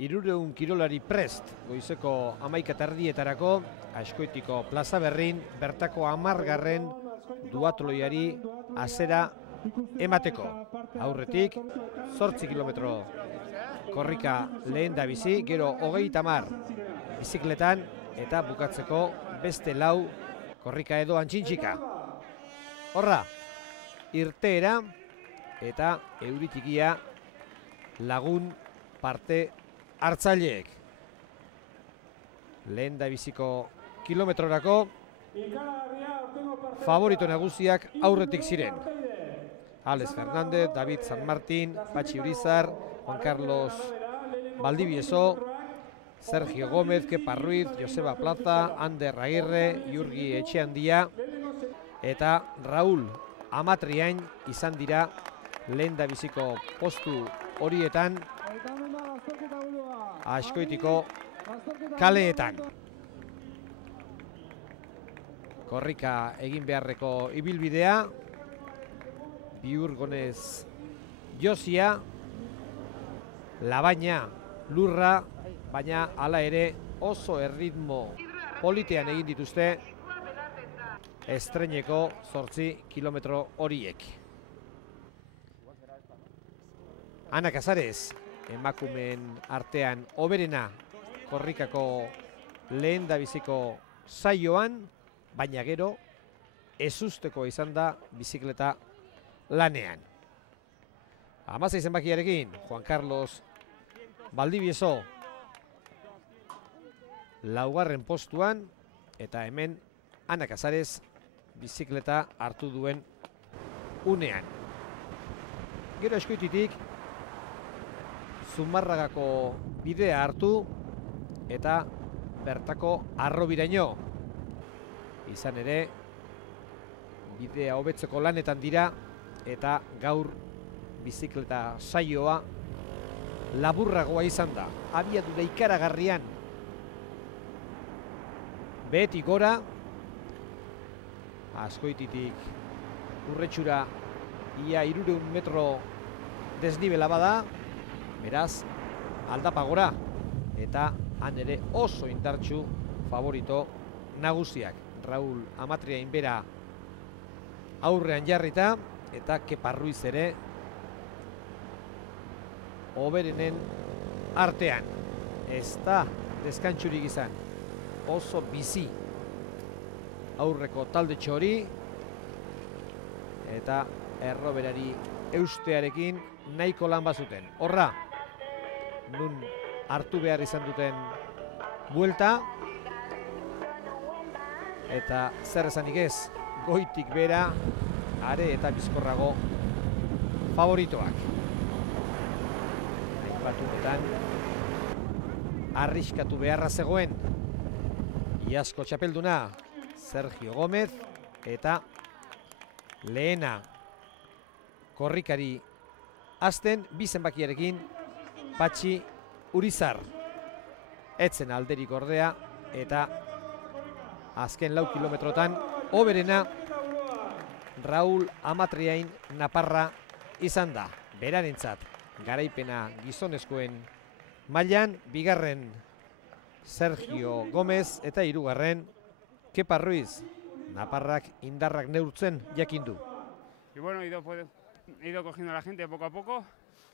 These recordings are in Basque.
200 kirolari prest goizeko 11:30 Azkoitiko Plaza Berrin bertako 10. duatloiari hasiera emateko. Aurretik 8 kilometro korrika lehen da bizi, gero 30 bizikletan eta bukatzeko beste 4 korrika edo antxintxika. Horra, irteera eta euritikia lagun parte hartzaileek. Lehen da biziko kilometrorako favorito nagusiak aurretik ziren. Alex Fernández, David San Martín, Patxi Urizar, Juan Carlos Valdivieso, Sergio Gómez, Kepa Ruiz, Joseba Plaza, Ander Agirre, Jurgi Etxeandia eta Raúl Amatriain izan dira lehen da biziko postu horietan Azkoitiko kaleetan. Korrika egin beharreko ibilbidea, Biurgonez Josia, Labaina lurra, baina hala ere oso erritmo politean egin dituzte estreineko 8 kilometro horiek. Ana Casares, emakumeen artean hoberena korrikako lehen da biziko saioan, baina gero ezusteko izan da bizikleta lanean. 16 zenbakiarekin Juan Carlos Valdivieso laugarren postuan, eta hemen Ana Casares bizikleta hartu duen unean. Gero Azkoititik Zumarragako bidea hartu eta bertako Harrobiraino. Izan ere, bidea hobetzeko lanetan dira eta gaur bizikleta saioa laburragoa izan da. Abiadura ikaragarrian behetik gora, Azkoititik Urretxura ia 300 metro desnibela bada, beraz aldapa gora, eta han ere oso indartsu favorito nagusiak. Raúl Amatriain bera aurrean jarrita, eta Kepa Ruiz ere hoberenen artean. Ez da deskantsurik izan, oso bizi aurreko talde txori, eta erroberari eustearekin nahiko lan bazuten. Horra, nun hartu behar izan duten buelta, eta zer esanik ez, goitik bera, are eta bizkorrago favoritoak. Batuetan arriskatu beharra zegoen iazko txapelduna Sergio Gómez eta lehena korrikari azten bi zenbakiarekin Patxi Urizar. Etzen alderik ordea, eta azken 4 kilometrotan hoberena Raúl Amatriain naparra izan da. Berarentzat garaipena gizonezkoen mailan, bigarren Sergio Gómez eta hirugarren Kepa Ruiz. Naparrak indarrak neurtzen jakindu. Y bueno, he ido cogiendo a la gente poco a poco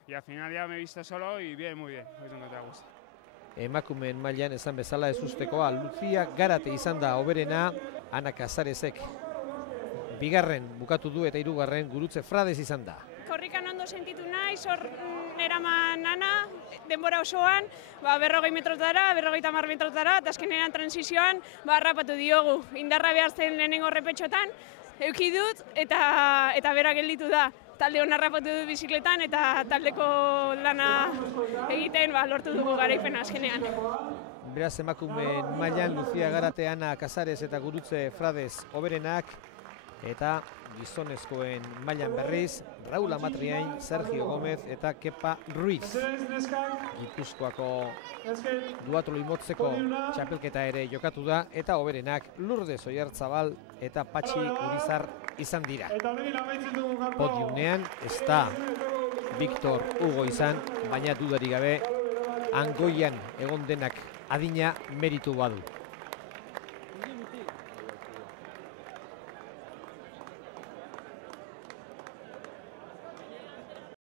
y al final ya me he visto solo y bien, muy bien. Eso no te gusta. Emakumeen mailan esan bezala ezustekoa Lucia Garate izan da hoberena, Ana Casaresek bigarren bukatu du eta hirugarren Gurutze Frades izan da. Korrikan ondo sentitu naiz, hor neraman Ana, denbora osoan, 40 metrotara, 50 metrotara, eta azkenean transizioan harrapatu diogu. Indarra behar zen lehenengo repetxotan, euki dut eta bera gelditu da. Talde hon harrapatu du bizikletan eta taldeko lana egiten lortu dugu garaipena azkenean. Beraz, emakumeen mailan Lucia Garate, Ana Casares eta Gurutze Frades hoberenak, eta gizonezkoen mailan berriz Raúl Amatriain, Sergio Gómez eta Kepa Ruiz. Gipuzkoako duatloi motzeko txapelketa ere jokatu da, eta hoberenak Lourdes Oyarzabal eta Patxi Urizar izan dira. Podiumean ez da Victor Hugo izan, baina dudarik gabe angoian egon denak adina meritu badu.